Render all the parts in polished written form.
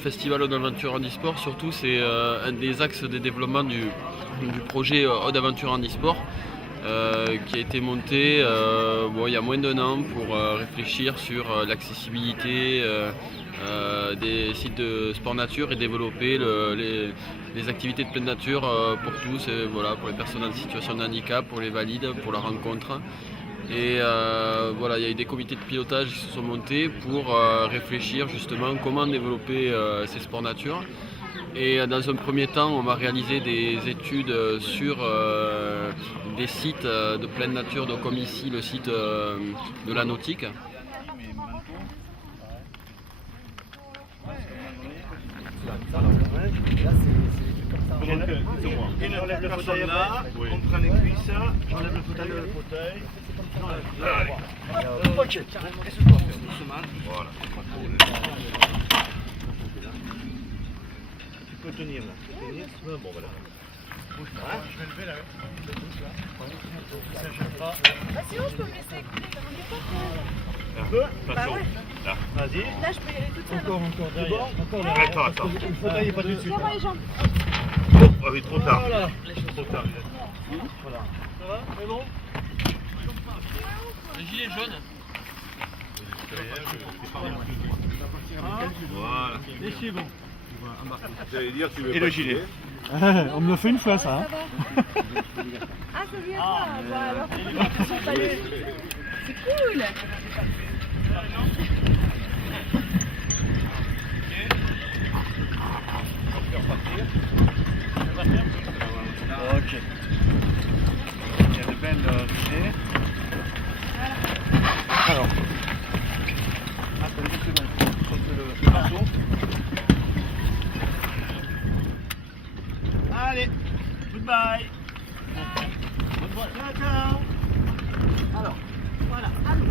Le Festival d'Aventure Handisport, surtout, c'est un des axes de développement du projet Haute Aventure Handisport qui a été monté il y a moins d'1 an pour réfléchir sur l'accessibilité des sites de sport nature et développer les activités de pleine nature pour tous, pour les personnes en situation de handicap, pour les valides, pour la rencontre. Et il y a eu des comités de pilotage qui se sont montés pour réfléchir justement comment développer ces sports nature. Et dans un premier temps, on va réaliser des études sur des sites de pleine nature, donc comme ici le site de la nautique. J'enlève le fauteuil là, on prend les cuisses, j'enlève le fauteuil. Ok. Voilà. Tu peux tenir là. Bon voilà. Je vais lever là. Ça gêne pas. Sinon je peux me laisser écouter, Un peu. Bah ouais. Là. Vas-y. Là je peux y aller toute seule. Encore derrière. Encore. Attends. Le fauteuil est pas tout de suite. Tiens-moi les jambes. Oh oui, trop tard. Voilà. Trop tard. Voilà. Ça va? C'est bon? Le gilet jaune. Voilà. Et bon. Et le gilet. On me le fait une fois ça. Hein. Ah, c'est bien ça. Bah, alors, c'est cool. Ok. Il y a de belles idées. Alors. Attendez, c'est bon. Le pinceau. Allez, goodbye. Ciao. Alors, voilà, allons.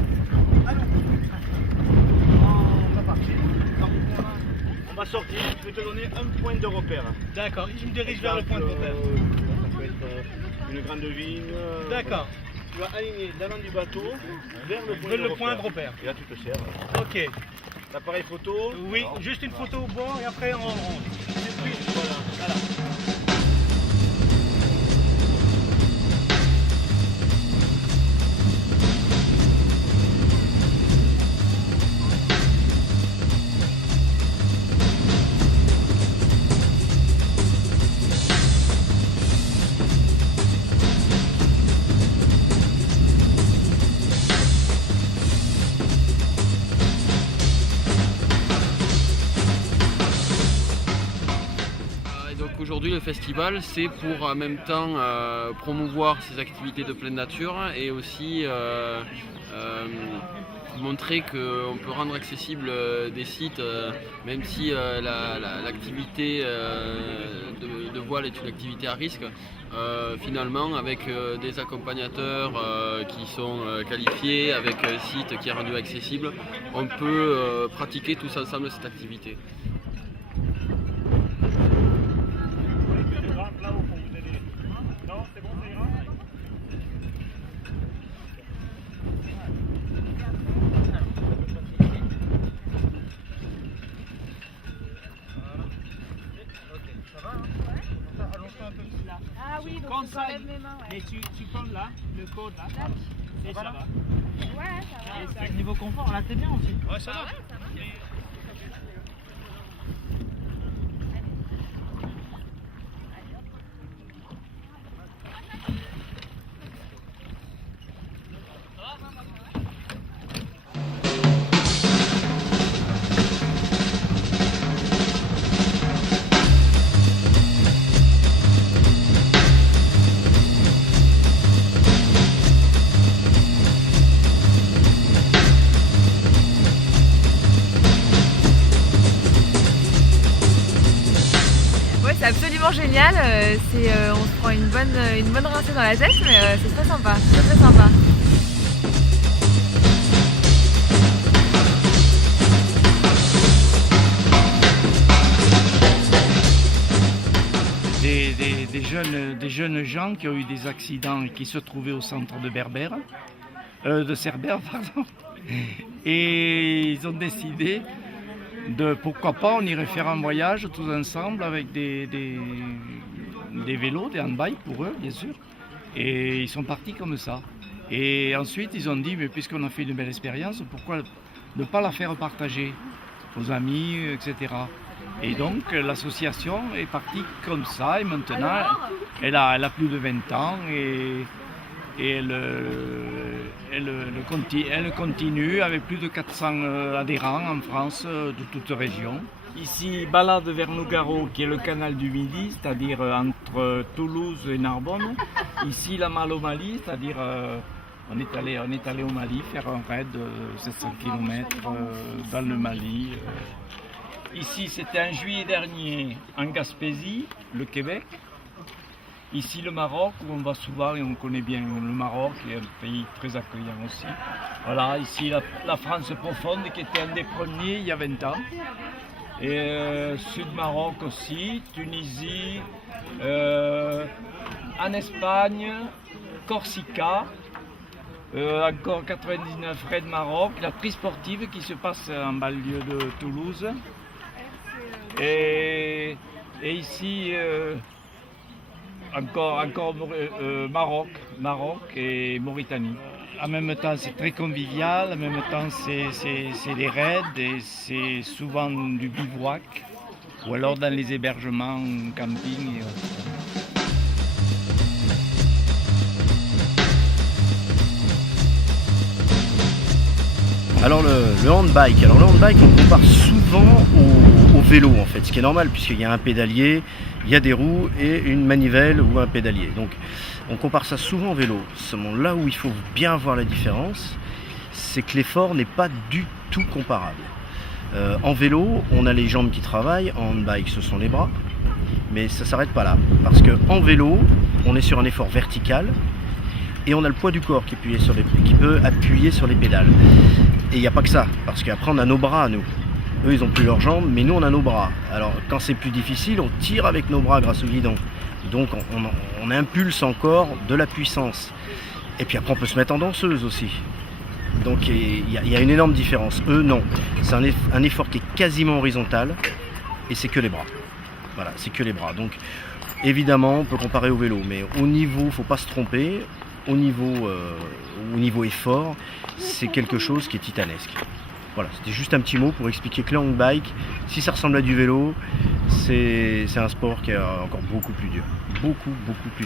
On va partir. On va sortir, je vais te donner un point de repère. D'accord, je me dirige vers le point de repère. Ça peut être une grande vigne. D'accord. Tu vas aligner l'avant du bateau vers le point de repère. Et là tu te sers. Ok. L'appareil photo. Oui, non. juste une photo au bord et après on rentre. Voilà. Aujourd'hui, le festival, c'est pour en même temps promouvoir ces activités de pleine nature et aussi montrer qu'on peut rendre accessible des sites, même si l'activité de voile est une activité à risque. Finalement, avec des accompagnateurs qui sont qualifiés, avec un site qui est rendu accessible, on peut pratiquer tous ensemble cette activité. Ah oui, donc Comme on ça, enlève mes mains. Ouais. mais tu colles là, le code là, et ça va. Ouais, ça va. Et niveau confort, là t'es bien aussi. Ouais, ça va. Ouais, ça va. C'est absolument génial, on se prend une bonne rincée dans la tête, mais c'est très sympa, très sympa. Des jeunes gens qui ont eu des accidents et qui se trouvaient au centre de Cerbère, pardon. Et ils ont décidé pourquoi pas, on irait faire un voyage tous ensemble avec des vélos, des handbikes pour eux, bien sûr. Et ils sont partis comme ça. Et ensuite, ils ont dit, mais puisqu'on a fait une belle expérience, pourquoi ne pas la faire partager aux amis, etc. Et donc, l'association est partie comme ça. Et maintenant, elle a plus de 20 ans et elle continue avec plus de 400 adhérents en France, de toute région. Ici, balade vers Nougaro, qui est le canal du Midi, c'est-à-dire entre Toulouse et Narbonne. Ici, la Malle au Mali, c'est-à-dire on est allé au Mali faire un raid de 700 km dans le Mali. Ici, c'était en juillet dernier en Gaspésie, le Québec. Ici, le Maroc, où on va souvent et on connaît bien le Maroc, qui est un pays très accueillant aussi. Voilà, ici, la France profonde, qui était un des premiers il y a 20 ans. Et Sud-Maroc aussi, Tunisie, en Espagne, Corsica, encore 99 Raid Maroc, la tri-sportive qui se passe en banlieue de Toulouse. Et ici, encore Maroc et Mauritanie. En même temps, c'est très convivial, en même temps, c'est des raids et c'est souvent du bivouac ou alors dans les hébergements, camping. Alors le handbike, on compare souvent au vélo en fait, ce qui est normal puisqu'il y a un pédalier, il y a des roues et une manivelle ou un pédalier. Donc on compare ça souvent au vélo. Seulement là où il faut bien voir la différence, c'est que l'effort n'est pas du tout comparable. En vélo, on a les jambes qui travaillent, en handbike ce sont les bras, mais ça ne s'arrête pas là. Parce qu'en vélo, on est sur un effort vertical et on a le poids du corps qui peut appuyer sur les pédales. Et il n'y a pas que ça, parce qu'après on a nos bras, nous. Eux, ils n'ont plus leurs jambes, mais nous, on a nos bras. Alors, quand c'est plus difficile, on tire avec nos bras grâce au guidon. Donc, on impulse encore de la puissance. Et puis après, on peut se mettre en danseuse aussi. Donc, il y a une énorme différence. Eux, non. C'est un effort qui est quasiment horizontal, et c'est que les bras. Voilà, c'est que les bras. Donc, évidemment, on peut comparer au vélo, mais au niveau, il ne faut pas se tromper. Au niveau effort, c'est quelque chose qui est titanesque. Voilà, c'était juste un petit mot pour expliquer que le handbike, si ça ressemble à du vélo, c'est un sport qui est encore beaucoup plus dur. Beaucoup plus dur.